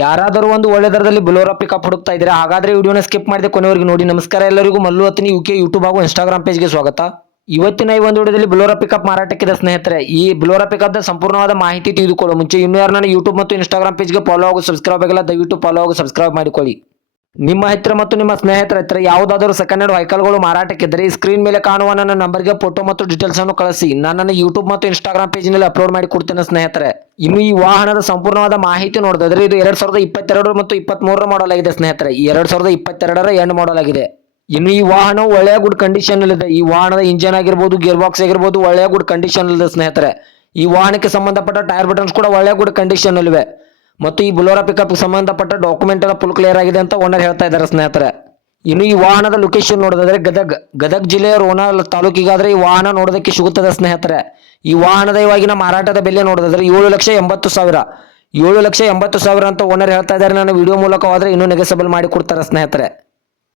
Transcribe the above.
ಯಾರಾದರೂ ಒಂದು ಒಳ್ಳೆ ದರದಲ್ಲಿ ಬೊಲೊರೋ ಪಿಕಪ್ ಹುಡುಕ್ತಾ ಇದ್ದೀರಾ? ಹಾಗಾದ್ರೆ ವಿಡಿಯೋನ ಸ್ಕಿಪ್ ಮಾಡದೆ ಕೊನೆವರೆಗೂ ನೋಡಿ. ನಮಸ್ಕಾರ ಎಲ್ಲರಿಗೂ, ಮಲ್ಲು ಹತ್ತಿನಿ ಯುಕೆ ಯೂಟ್ಯೂಬ್ ಹಾಗೂ ಇನ್ಸ್ಟಾಗ್ರಾಮ್ ಪೇಜ್ಗೆ ಸ್ವಾಗತ. ಇವತ್ತಿನ ಈ ಒಂದು ವಿಡಿಯೋದಲ್ಲಿ ಬೊಲೊರೋ ಪಿಕಪ್ ಮಾರಾಟಕ್ಕಿದೆ ಸ್ನೇಹಿತರೆ. ಈ ಬೊಲೊರೋ ಪಿಕಪ್ ಸಂಪೂರ್ಣವಾದ ಮಾಹಿತಿ ತಿಳಿದುಕೊಳ್ಳೋ ಮುಂಚೆ ಇನ್ನೂ ಯಾರು ನನ್ನ ಯೂಟ್ಯೂಬ್ ಮತ್ತು ಇನ್ಸ್ಟಾಗ್ರಾಮ್ ಪೇಜ್ಗೆ ಫಾಲೋ ಹಾಗೂ ಸಬ್ಸ್ಕ್ರೈಬ್ ಆಗಿಲ್ಲ, ದಯವಿಟ್ಟು ಫಾಲೋ ಹಾಗೂ ಸಬ್ಸ್ಕ್ರೈಬ್ ಮಾಡಿಕೊಳ್ಳಿ. ನಿಮ್ಮ ಹತ್ತಿರ ಮತ್ತು ನಿಮ್ಮ ಸ್ನೇಹಿತರ ಹತ್ತಿರ ಯಾವುದಾದರೂ ಸೆಕೆಂಡ್ ಹ್ಯಾಂಡ್ ವೆಹಿಕಲ್ಗಳು ಮಾರಾಟಕ್ಕಿದ್ದರೆ ಸ್ಕ್ರೀನ್ ಮೇಲೆ ಕಾಣುವ ನನ್ನ ನಂಬರ್ಗೆ ಫೋಟೋ ಮತ್ತು ಡೀಟೇಲ್ಸ್ ಅನ್ನು ಕಳಿಸಿ. ನಾನು ನನ್ನ ಯೂಟ್ಯೂಬ್ ಮತ್ತು ಇನ್ಸ್ಟಾಗ್ರಾಮ್ ಪೇಜ್ನಲ್ಲಿ ಅಪ್ಲೋಡ್ ಮಾಡಿ ಕೊಡ್ತೇನೆ ಸ್ನೇಹಿತರೆ. ಇನ್ನು ಈ ವಾಹನದ ಸಂಪೂರ್ಣವಾದ ಮಾಹಿತಿ ನೋಡಿದ್ರೆ ಇದು 2022 ಮತ್ತು 23 ಮಾಡಲ್ ಆಗಿದೆ ಸ್ನೇಹಿತರೆ. 2022 ಎಂಡ್ ಮಾಡಲ್ ಆಗಿದೆ. ಇನ್ನು ಈ ವಾಹನವು ಒಳ್ಳೆಯ ಗುಡ್ ಕಂಡೀಷನ್ ಇದೆ. ಈ ವಾಹನದ ಇಂಜನ್ ಆಗಿರ್ಬೋದು, ಗೇರ್ ಬಾಕ್ಸ್ ಆಗಿರ್ಬೋದು ಒಳ್ಳೆಯ ಗುಡ್ ಕಂಡೀಷನ್ ಇದೆ ಸ್ನೇಹಿತರೆ. ಈ ವಾಹನಕ್ಕೆ ಸಂಬಂಧಪಟ್ಟ ಟೈರ್ ಬಟನ್ಸ್ ಕೂಡ ಒಳ್ಳೆಯ ಗುಡ್ ಕಂಡೀಷನ್ ಅಲ್ಲಿವೆ. ಮತ್ತು ಈ ಬೊಲೊರೋ ಪಿಕಪ್ ಸಂಬಂಧಪಟ್ಟ ಡಾಕ್ಯುಮೆಂಟ್ ಎಲ್ಲ ಫುಲ್ ಕ್ಲಿಯರ್ ಆಗಿದೆ ಅಂತ ಓನರ್ ಹೇಳ್ತಾ ಇದ್ದಾರೆ ಸ್ನೇಹಿತರೆ. ಇನ್ನು ಈ ವಾಹನದ ಲೊಕೇಶನ್ ನೋಡೋದಾದ್ರೆ ಗದಗ ಜಿಲ್ಲೆಯ ರೋಣ ತಾಲೂಕಿಗಾದ್ರೆ ಈ ವಾಹನ ನೋಡೋದಕ್ಕೆ ಸಿಗುತ್ತದೆ ಸ್ನೇಹಿತರೆ. ಈ ವಾಹನದ ಇವಾಗಿನ ಮಾರಾಟದ ಬೆಲೆ ನೋಡೋದಾದ್ರೆ 7,80,000 ಅಂತ ಓನರ್ ಹೇಳ್ತಾ ಇದ್ದಾರೆ. ನಾನು ವಿಡಿಯೋ ಮೂಲಕವಾದ್ರೆ ಇನ್ನೂ ನೆಗೆಸಬಲ್ ಮಾಡಿ ಕೊಡ್ತಾರೆ ಸ್ನೇಹಿತರೆ.